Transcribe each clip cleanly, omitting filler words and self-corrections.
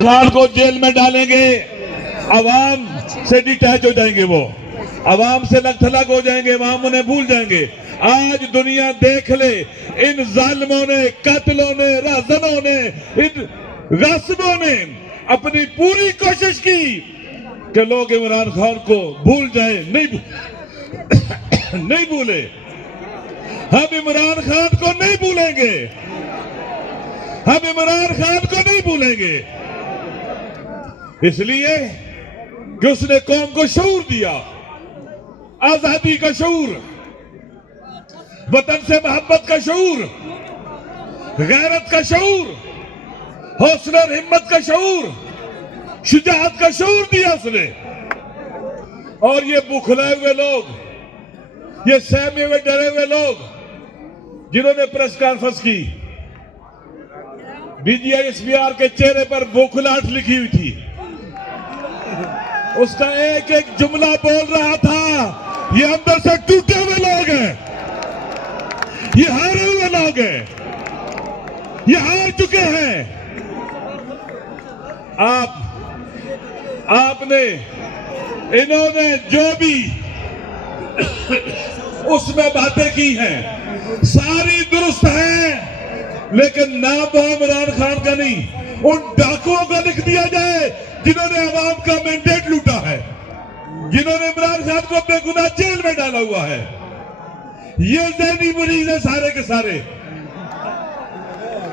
खान को जेल में डालेंगे, अवाम से डिटैच हो जाएंगे, वो अवाम से लग हो जाएंगे, अवाम उन्हें भूल जाएंगे। आज दुनिया देख ले, इन जालिमों ने, कातिलों ने, राज़नों ने, इन गासिबों ने अपनी पूरी कोशिश की कि लोग इमरान खान को भूल जाए, नहीं भूले। हम इमरान खान को नहीं भूलेंगे, हम इमरान खान को नहीं भूलेंगे, इसलिए कि उसने कौम को शऊर दिया, आजादी का शऊर, वतन से मोहब्बत का शऊर, गैरत का शऊर, हौसला और हिम्मत का शऊर, शुजाअत का शऊर दिया उसने। और ये बुखलाए हुए लोग, ये सहमे हुए डरे हुए लोग जिन्होंने प्रेस कॉन्फ्रेंस की, BGISPR के चेहरे पर बौखलाहट लिखी हुई थी, उसका एक एक जुमला बोल रहा था, ये अंदर से टूटे हुए लोग हैं, ये हारे हुए लोग हैं, ये हार चुके हैं। आपने इन्होंने जो भी उसमें बातें की हैं सारी दुरुस्त हैं, लेकिन नाम तो इमरान खान का नहीं, उन डाकुओं का लिख दिया जाए जिन्होंने अवाम का मैंडेट लूटा है, जिन्होंने इमरान खान को अपने गुनाह जेल में डाला हुआ है। ये ज़हनी मरीज है सारे के सारे,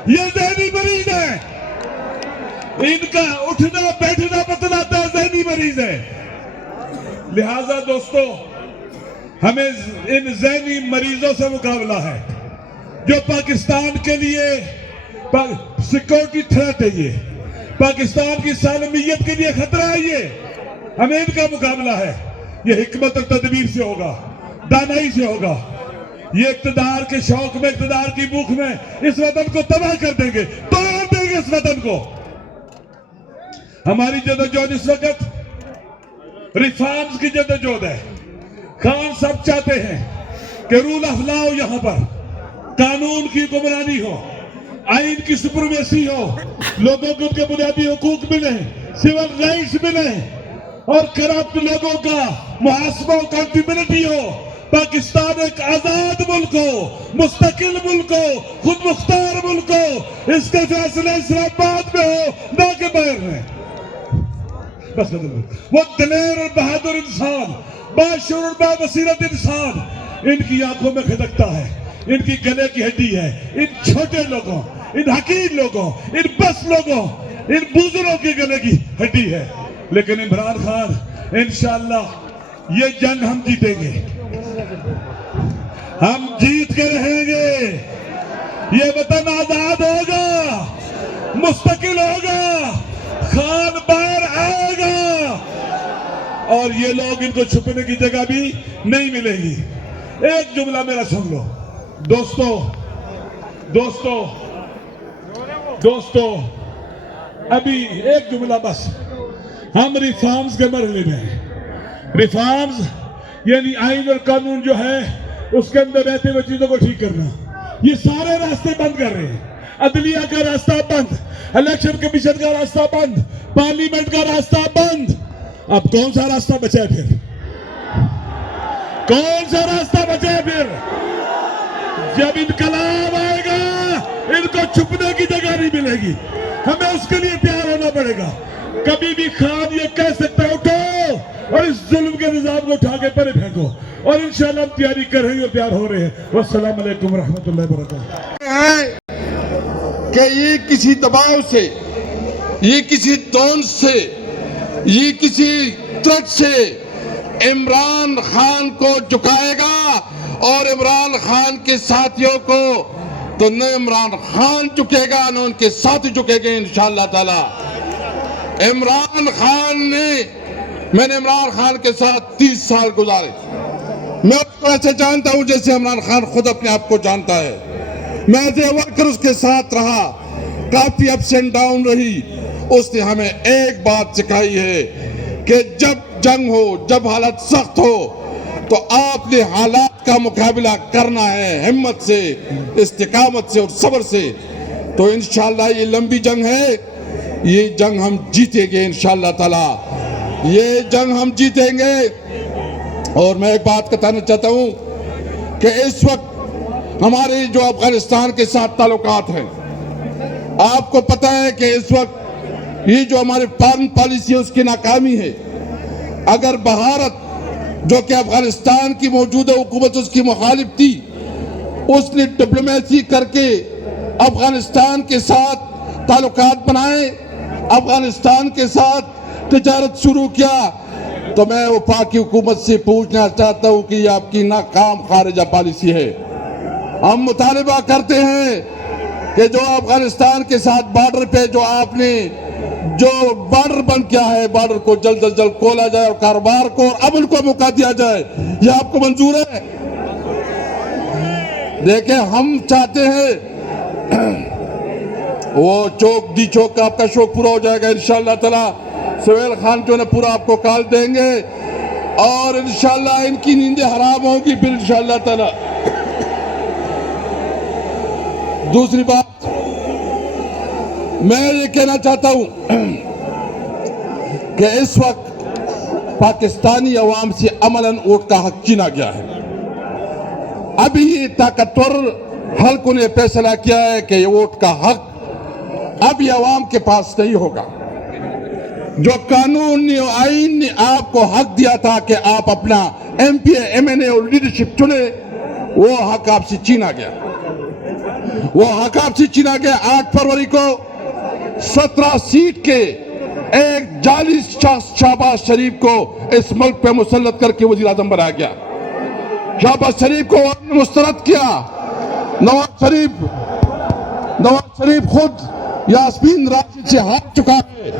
ये ज़हनी मरीज है, इनका उठना बैठना बतलाता ज़हनी मरीज है। लिहाजा दोस्तों, हमें इन ज़हनी मरीजों से मुकाबला है जो पाकिस्तान के लिए सिक्योरिटी थ्रेट है, ये पाकिस्तान की सालमियत के लिए खतरा है, ये हमें इनका मुकाबला है। ये हिकमत और तदबीर से होगा, दानाई से होगा। ये इक्तदार के शौक में, इक्तदार की भूख में इस वतन को तबाह कर देंगे, तोड़ देंगे इस वतन को। हमारी जदोजहद इस वक्त रिफॉर्म्स की जदोजहद है। खान सब चाहते हैं कि रूल ऑफ लॉ हो, यहां पर कानून की हुक्मरानी हो, आइन की सुप्रीमेसी हो, लोगों को उनके बुनियादी हुकूक मिले, सिविल राइट्स मिले और करप्ट लोगों का मुहासबा अकाउंटेबिलिटी हो। पाकिस्तान एक आजाद मुल्क हो, मुस्तकिल मुल्क हो, खुद मुख्तार मुल्क हो, इसके फैसले इस्लामाबाद में हो, ना कि बाहर में। बस वो दलेर और बहादुर इंसान, बाशूर और बाबसीरत इंसान इनकी आंखों में खदकता है, इनकी गले की हड्डी है। इन छोटे लोगों, इन हकीर लोगों, इन बस लोगों, इन बुजुर्गों की गले की हड्डी है। लेकिन इमरान खान, इंशाअल्लाह ये जंग हम जीतेंगे, हम जीत के रहेंगे। ये वतन आजाद होगा, मुस्तकिल होगा, खान बाहर आएगा और ये लोग, इनको छुपने की जगह भी नहीं मिलेगी। एक जुमला मेरा सुन लो दोस्तों, दोस्तों, दोस्तों, अभी एक जुमला बस। हम रिफॉर्म्स के मरहले में, रिफॉर्म्स यानी आइन और कानून जो है उसके अंदर रहते हुए चीजों को ठीक करना, ये सारे रास्ते बंद कर रहे हैं। अदलिया का रास्ता बंद, इलेक्शन कमीशन का रास्ता बंद, पार्लियामेंट का रास्ता बंद। अब कौन सा रास्ता बचा है फिर? कौन सा रास्ता बचा है फिर? जब इनकलाब आएगा, इनको छुपने की जगह नहीं मिलेगी, हमें उसके लिए तैयार होना पड़ेगा। कभी भी खान ये कह सकता है उठो और इस जुल्म के निजाम को उठा के परे फेंको, और इंशाल्लाह हम तैयारी कर रहे हैं और तैयार हो रहे हैं। वस्सलाम अलैकुम रहमतुल्लाहि व बरकातहू। कि ये किसी दबाव से, ये किसी दौन से, ये किसी थ्रेट से इमरान खान को झुकाएगा और इमरान खान के साथियों को तो न इमरान खान झुकेगा न उनके साथी झुकेंगे इंशाअल्लाह ताला। इमरान खान ने, मैंने इमरान खान के साथ 30 साल गुजारे। मैं उसको ऐसे जानता हूं जैसे इमरान खान खुद अपने आप को जानता है। मैं एज ए वर्कर उसके साथ रहा, काफी अप्स एंड डाउन रही। उसने हमें एक बात सिखाई है कि जब जंग हो, जब हालत सख्त हो, तो आपने हालात का मुकाबला करना है हिम्मत से, इस्तिकामत से और सब्र से। तो इंशाअल्लाह ये लंबी जंग है, ये जंग हम जीतेंगे इंशाअल्लाह ताला, ये जंग हम जीतेंगे। और मैं एक बात बताना चाहता हूं कि इस वक्त हमारे जो अफगानिस्तान के साथ ताल्लुकात हैं, आपको पता है कि इस वक्त ये जो हमारी फॉरेन पॉलिसी है उसकी नाकामी है। अगर भारत जो कि अफगानिस्तान की मौजूदा हुकूमत उसकी मुखालिफ थी, उसने डिप्लोमेसी करके अफगानिस्तान के साथ ताल्लुकात बनाए, अफगानिस्तान के साथ तिजारत शुरू किया, तो मैं वफाकी हुकूमत से पूछना चाहता हूं कि ये आपकी नाकाम खारिजा पॉलिसी है। हम मुतालिबा करते हैं कि जो अफगानिस्तान के साथ बॉर्डर पे जो आपने जो बॉर्डर बंद किया है, बॉर्डर को जल्द से जल्द खोला जाए और कारोबार को और अमल को मौका दिया जाए। ये आपको मंजूर है? देखें, हम चाहते हैं वो चौक दी चौक का आपका शौक पूरा हो जाएगा इंशाअल्लाह ताला। सुहेल खान जो है पूरा आपको कॉल देंगे और इंशाअल्लाह इनकी नींदें हराम होंगी फिर इंशाअल्लाह ताला। दूसरी बात मैं ये कहना चाहता हूं कि इस वक्त पाकिस्तानी अवाम से अमलन वोट का हक छीना गया है। अभी ये ताकतवर हल्कों ने फैसला किया है कि ये वोट का हक अब अवाम के पास नहीं होगा। जो कानून ने आईन ने आपको हक दिया था कि आप अपना MP, MNA और लीडरशिप चुने, वो हक आपसे छीना गया। वो हक आपसे छीना गया। 8 फरवरी को 17 सीट के एक जाली शहबाज शरीफ को इस मुल्क पे मुसल्लत करके वजीर आजम बनाया गया। शहबाज शरीफ को मुस्तरद किया। नवाज शरीफ खुद यास्मीन राशिद से हार चुका है।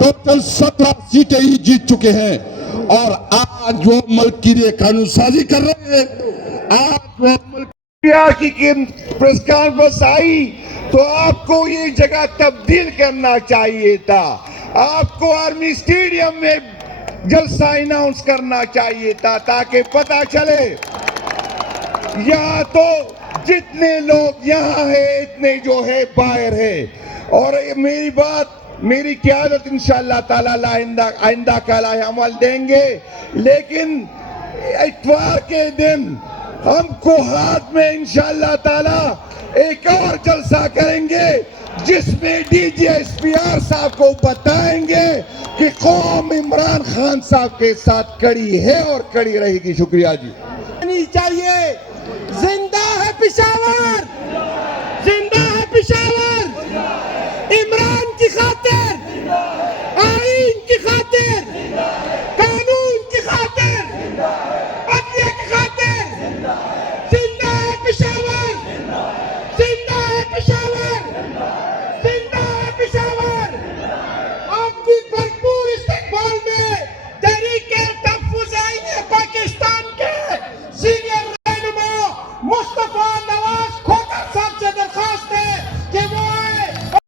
टोटल 17 सीटें ही जीत चुके हैं और आज वो मुल्क के लिए कानून साजी कर रहे हैं। आज वो मुल्क की प्रेस कॉन्फ्रेंस आई तो आपको ये जगह तब्दील करना चाहिए था। आपको आर्मी स्टेडियम में जलसा अनाउंस करना चाहिए था ताकि पता चले यहाँ तो जितने लोग यहाँ है इतने जो है बाहर है। और मेरी क़यादत इंशाअल्लाह ताला आइंदा कल अमल देंगे, लेकिन इतवार के दिन हमको हाथ में इंशाअल्लाह ताला एक और जलसा करेंगे जिसमें DGSPR साहब को बताएंगे कि कौम इमरान खान साहब के साथ खड़ी है और खड़ी रहेगी। शुक्रिया जी। चाहिए जिंदा है पेशावर, जिंदा है पेशावर, इमरान की खातिर